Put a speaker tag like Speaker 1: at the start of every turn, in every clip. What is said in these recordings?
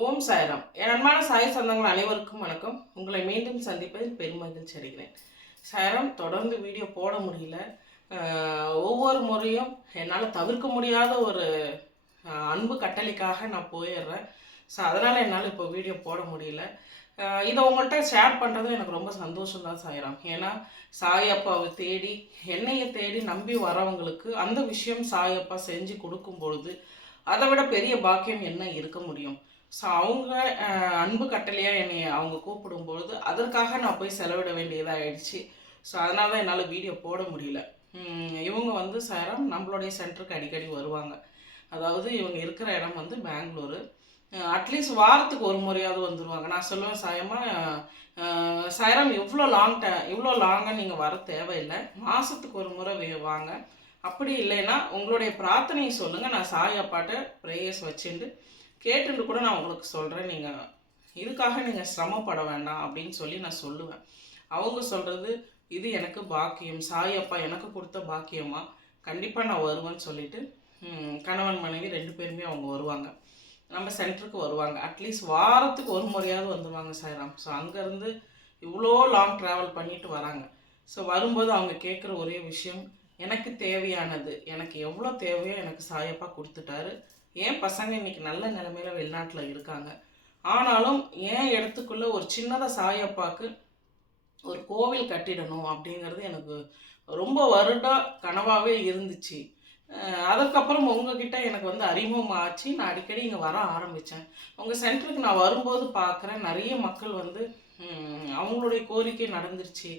Speaker 1: ஓம் சாய்ராம். என் அன்பான சாய் சொந்தங்கள் அனைவருக்கும் வணக்கம். உங்களை மீண்டும் சந்திப்பதில் பெருமகிழ்ச்சி அடைகிறேன். சாய்ராம் தொடர்ந்து வீடியோ போட முடியல. ஒவ்வொரு முறையும் என்னால் தவிர்க்க முடியாத ஒரு அன்பு கட்டளைக்காக நான் போயிடுறேன். ஸோ அதனால் என்னால் இப்போ வீடியோ போட முடியல. இதை உங்கள்கிட்ட ஷேர் பண்ணுறதும் எனக்கு ரொம்ப சந்தோஷம் தான் சாயிராம். ஏன்னா சாயப்பாவை தேடி என்னையை தேடி நம்பி வரவங்களுக்கு அந்த விஷயம் சாயப்பா செஞ்சு கொடுக்கும் பொழுது அதை விட பெரிய பாக்கியம் என்ன இருக்க முடியும்? ஸோ அவங்க அன்பு கட்டளையாக என்னை அவங்க கூப்பிடும்பொழுது அதற்காக நான் போய் செலவிட வேண்டியதாக ஆயிடுச்சு ஸோ அதனால தான் என்னால் வீடியோ போட முடியல. இவங்க வந்து சாரம் நம்மளுடைய சென்டருக்கு அடிக்கடி வருவாங்க. அதாவது இவங்க இருக்கிற இடம் வந்து பெங்களூரு. அட்லீஸ்ட் வாரத்துக்கு ஒரு முறையாவது வந்துடுவாங்க நான் சொல்லுவேன் சாயமா சாயரம் இவ்வளோ லாங் ட இவ்வளோ லாங்காக நீங்கள் வர தேவையில்லை. மாதத்துக்கு ஒரு முறை வே- வாங்க. அப்படி இல்லைன்னா உங்களுடைய பிரார்த்தனையை சொல்லுங்கள் நான் சாயப்பாட்ட ப்ரேயர்ஸ் வச்சுட்டு கேட்டுட்டு கூட நான் உங்களுக்கு சொல்கிறேன் நீங்கள் இதுக்காக நீங்கள் சிரமப்பட வேண்டாம் அப்படின்னு சொல்லி நான் சொல்லுவேன். அவங்க சொல்கிறது இது எனக்கு பாக்கியம். சாய் அப்பா எனக்கு கொடுத்த பாக்கியமா கண்டிப்பாக நான் வருவேன்னு சொல்லிட்டு கணவன் மனைவி ரெண்டு பேருமே அவங்க வருவாங்க. நம்ம சென்டருக்கு வருவாங்க. அட்லீஸ்ட் வாரத்துக்கு ஒரு முறையாவது வந்துடுவாங்க சாய்ராம். ஸோ அங்கேருந்து இவ்வளோ லாங் ட்ராவல் பண்ணிட்டு வராங்க. ஸோ வரும்போது அவங்க கேட்குற ஒரே விஷயம் எனக்கு தேவையானது. எனக்கு எவ்வளோ தேவையோ எனக்கு சாயப்பா கொடுத்துட்டாரு. என் பசங்க இன்னைக்கு நல்ல நிலைமையில வெளிநாட்டில் இருக்காங்க. ஆனாலும் ஏன் இடத்துக்குள்ள ஒரு சின்னதாக சாயப்பாக்கு ஒரு கோவில் கட்டிடணும் அப்படிங்கிறது எனக்கு ரொம்ப வருடம் கனவாகவே இருந்துச்சு. அதுக்கப்புறம் உங்ககிட்ட எனக்கு வந்து அறிமுகம் ஆச்சு. நான் அடிக்கடி இங்கே வர ஆரம்பித்தேன் உங்கள் சென்டருக்கு நான் வரும்போது பார்க்குறேன் நிறைய மக்கள் வந்து அவங்களுடைய கோரிக்கை நடந்துருச்சு.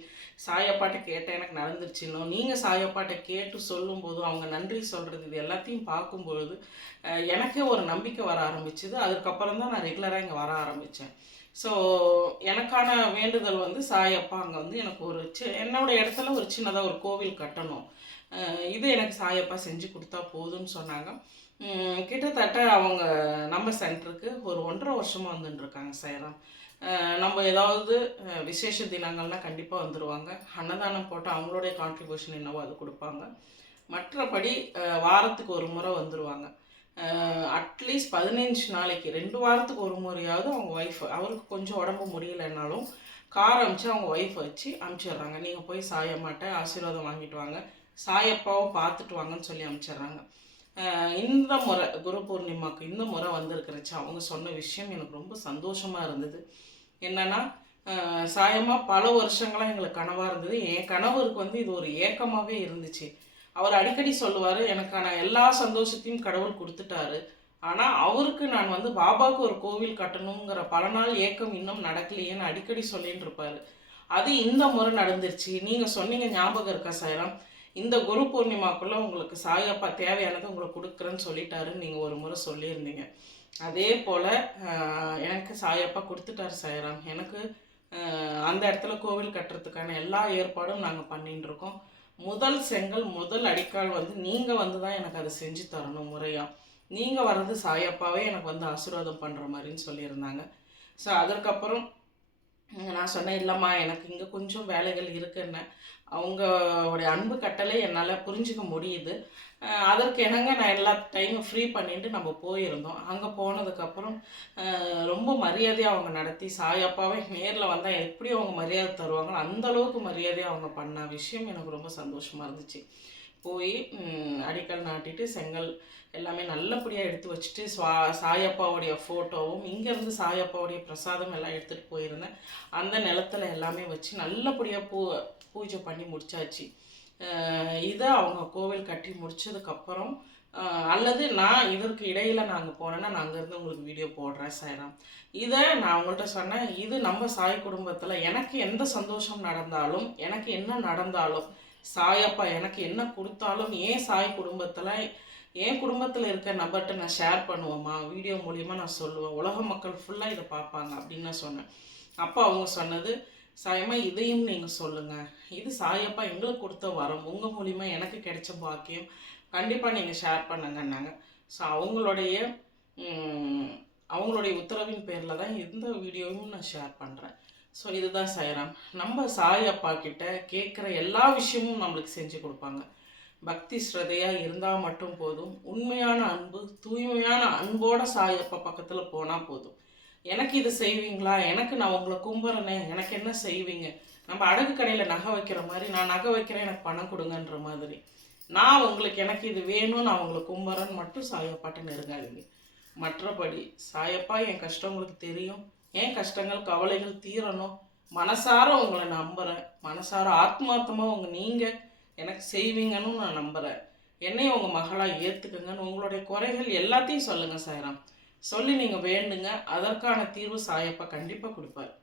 Speaker 1: சாயப்பாட்டை கேட்டேன் எனக்கு நடந்துருச்சுன்னு நீங்கள் சாயப்பாட்டை கேட்டு சொல்லும்போது அவங்க நன்றி சொல்கிறது இது எல்லாத்தையும் பார்க்கும்பொழுது எனக்கே ஒரு நம்பிக்கை வர ஆரம்பிச்சுது. அதுக்கப்புறம் தான் நான் ரெகுலராக இங்கே வர ஆரம்பித்தேன் ஸோ எனக்கான வேண்டுதல் வந்து சாயப்பா அங்கே வந்து எனக்கு ஒரு சி என்னோட இடத்துல ஒரு சின்னதாக ஒரு கோவில் கட்டணும். இது எனக்கு சாயப்பா செஞ்சு கொடுத்தா போதும்னு சொன்னாங்க. கிட்டத்தட்ட அவங்க நம்ம சென்டருக்கு ஒரு ஒன்றரை வருஷமாக வந்துட்டுருக்காங்க இருக்காங்க நம்ம ஏதாவது விசேஷ தினங்கள்லாம் கண்டிப்பாக வந்துடுவாங்க அன்னதானம் போட்டு அவங்களுடைய கான்ட்ரிபியூஷன் என்னவோ அது கொடுப்பாங்க. மற்றபடி வாரத்துக்கு ஒரு முறை வந்துடுவாங்க அட்லீஸ்ட் பதினஞ்சு நாளைக்கு ரெண்டு வாரத்துக்கு ஒரு முறையாவது அவங்க ஒய்ஃப் அவருக்கு கொஞ்சம் உடம்பு முடியலைன்னாலும் கார் அமிச்சு அவங்க ஒய்ஃப் வச்சு அமுச்சிடுறாங்க. நீங்கள் போய் சாயம்மாட்ட ஆசீர்வாதம் வாங்கிட்டு வாங்க. சாயப்பாவை பார்த்துட்டு வாங்கன்னு சொல்லி அனுப்பிச்சிடுறாங்க. இந்த முறை குரு பூர்ணிமாவுக்கு இந்த முறை வந்திருக்கிறச்சு அவங்க சொன்ன விஷயம் எனக்கு ரொம்ப சந்தோஷமாக இருந்தது. என்னென்னா சாயமாக பல வருஷங்களாக எங்களுக்கு கனவாக இருந்தது. என் கணவருக்கு வந்து இது ஒரு ஏக்கமாகவே இருந்துச்சு. அவர் அடிக்கடி சொல்லுவார் எனக்கான எல்லா சந்தோஷத்தையும் கடவுள் கொடுத்துட்டாரு. ஆனால் அவருக்கு நான் வந்து பாபாவுக்கு ஒரு கோவில் கட்டணுங்கிற பல நாள் ஏக்கம் இன்னும் நடக்கலையேன்னு அடிக்கடி சொல்லின்னு இருப்பார் அது இந்த முறை நடந்துருச்சு. நீங்கள் சொன்னீங்க ஞாபகம் இருக்கா சாயராம்? இந்த குரு பூர்ணிமாக்குள்ள உங்களுக்கு சாயப்பா தேவையானது உங்களுக்கு கொடுக்குறேன்னு சொல்லிட்டாருன்னு நீங்கள் ஒரு முறை சொல்லியிருந்தீங்க. அதே போல் எனக்கு சாயப்பா கொடுத்துட்டாரு சாயராம். எனக்கு அந்த இடத்துல கோவில் கட்டுறதுக்கான எல்லா ஏற்பாடும் நாங்கள் பண்ணிட்டு இருக்கோம். முதல் செங்கல் முதல் அடிக்கால் வந்து நீங்கள் வந்து தான் எனக்கு அதை செஞ்சு தரணும் முறையாக நீங்கள் வர்றது சாயப்பாவே எனக்கு வந்து ஆசீர்வாதம் பண்ணுற மாதிரின்னு சொல்லியிருந்தாங்க. ஸோ அதற்கப்புறம் நான் சொன்னேன் இல்லைம்மா எனக்கு இங்கே கொஞ்சம் வேலைகள் இருக்குன்னு. அவங்களுடைய அன்பு கட்டளை என்னால் புரிஞ்சுக்க முடியுது. அதற்கு என்னங்க நான் எல்லா டைமும் ஃப்ரீ பண்ணிட்டு நம்ம போயிருந்தோம். அங்கே போனதுக்கப்புறம் ரொம்ப மரியாதையாக அவங்க நடத்தி சாயப்பாவே நேரில் வந்தால் எப்படி அவங்க மரியாதை தருவாங்களோ அந்த அளவுக்கு மரியாதையாக அவங்க பண்ண விஷயம் எனக்கு ரொம்ப சந்தோஷமாக இருந்துச்சு. போய் அடிக்கல் நாட்டிட்டு செங்கல் எல்லாமே நல்லபடியாக எடுத்து வச்சுட்டு ஸ்வா சாயப்பாவுடைய ஃபோட்டோவும் இங்கேருந்து சாயப்பாவுடைய பிரசாதம் எல்லாம் எடுத்துகிட்டு போயிருந்தேன். அந்த நிலத்துல எல்லாமே வச்சு நல்லபடியாக பூ பூஜை பண்ணி முடிச்சாச்சு. இதை அவங்க கோவில் கட்டி முடிச்சதுக்கப்புறம் அல்லது நான் இதற்கு இடையில் நாங்கள் போனேன்னா நான் அங்கேருந்து உங்களுக்கு வீடியோ போடுறேன் சாய்ராம். இதை நான் உங்கள்கிட்ட சொன்னேன் இது நம்ம சாய் குடும்பத்தில் எனக்கு எந்த சந்தோஷம் நடந்தாலும் எனக்கு என்ன நடந்தாலும் சாயப்பா எனக்கு என்ன கொடுத்தாலும் ஏன் சாய் குடும்பத்தில் என் குடும்பத்தில் இருக்க நபர்கிட்ட நான் ஷேர் பண்ணுவேம்மா வீடியோ மூலியமாக நான் சொல்லுவேன். உலக மக்கள் ஃபுல்லாக இதை பார்ப்பாங்க அப்படின்னு நான் சொன்னேன். அப்போ அவங்க சொன்னது சாயமா இதையும் நீங்கள் சொல்லுங்கள் இது சாயப்பா எங்களுக்கு கொடுத்த வரம். உங்கள் மூலிமா எனக்கு கிடைச்ச பாக்கியம். கண்டிப்பாக நீங்கள் ஷேர் பண்ணுங்கன்னாங்க. ஸோ அவங்களுடைய அவங்களுடைய உத்தரவின் பேரில் தான் எந்த வீடியோவும் நான் ஷேர் பண்ணுறேன் ஸோ இதுதான் சாய்ராம். நம்ம சாய் அப்பா கிட்ட கேட்குற எல்லா விஷயமும் நம்மளுக்கு செஞ்சு கொடுப்பாங்க. பக்தி ஸ்ரதையாக இருந்தால் மட்டும் போதும். உண்மையான அன்பு தூய்மையான அன்போட சாயப்பா பக்கத்தில் போனால் போதும். எனக்கு இது செய்வீங்களா? எனக்கு நான் உங்களை கும்புறனே. எனக்கு என்ன செய்வீங்க? நம்ம அடகு கடையில் நகை வைக்கிற மாதிரி நான் நகை வைக்கிறேன் எனக்கு பணம் கொடுங்கன்ற மாதிரி. நான் உங்களுக்கு எனக்கு இது வேணும் நான் உங்களை கும்புறேன்னு மட்டும் சாயப்பாட்டை நெருங்காதீங்க. மற்றபடி சாயப்பா என் கஷ்டம் உங்களுக்கு தெரியும். ஏன் கஷ்டங்கள் கவலைகள் தீரணும்? மனசார உங்களை நம்புகிறேன் மனசார ஆத்மார்த்தமாக உங்க நீங்கள் எனக்கு செய்வீங்கன்னு நான் நம்புகிறேன் என்னை உங்கள் மகளாக ஏற்றுக்குங்கன்னு உங்களுடைய குறைகள் எல்லாத்தையும் சொல்லுங்கள் சாயராம். சொல்லி நீங்கள் வேண்டுங்க. அதற்கான தீர்வு சாயப்பா கண்டிப்பாக கொடுப்பார்.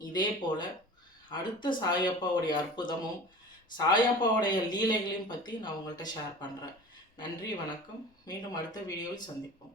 Speaker 1: இதே போல் அடுத்த சாயப்பாவுடைய அற்புதமும் சாயப்பாவுடைய லீலைகளையும் பற்றி நான் உங்கள்கிட்ட ஷேர் பண்ணுறேன் நன்றி வணக்கம். மீண்டும் அடுத்த வீடியோவில் சந்திப்போம்.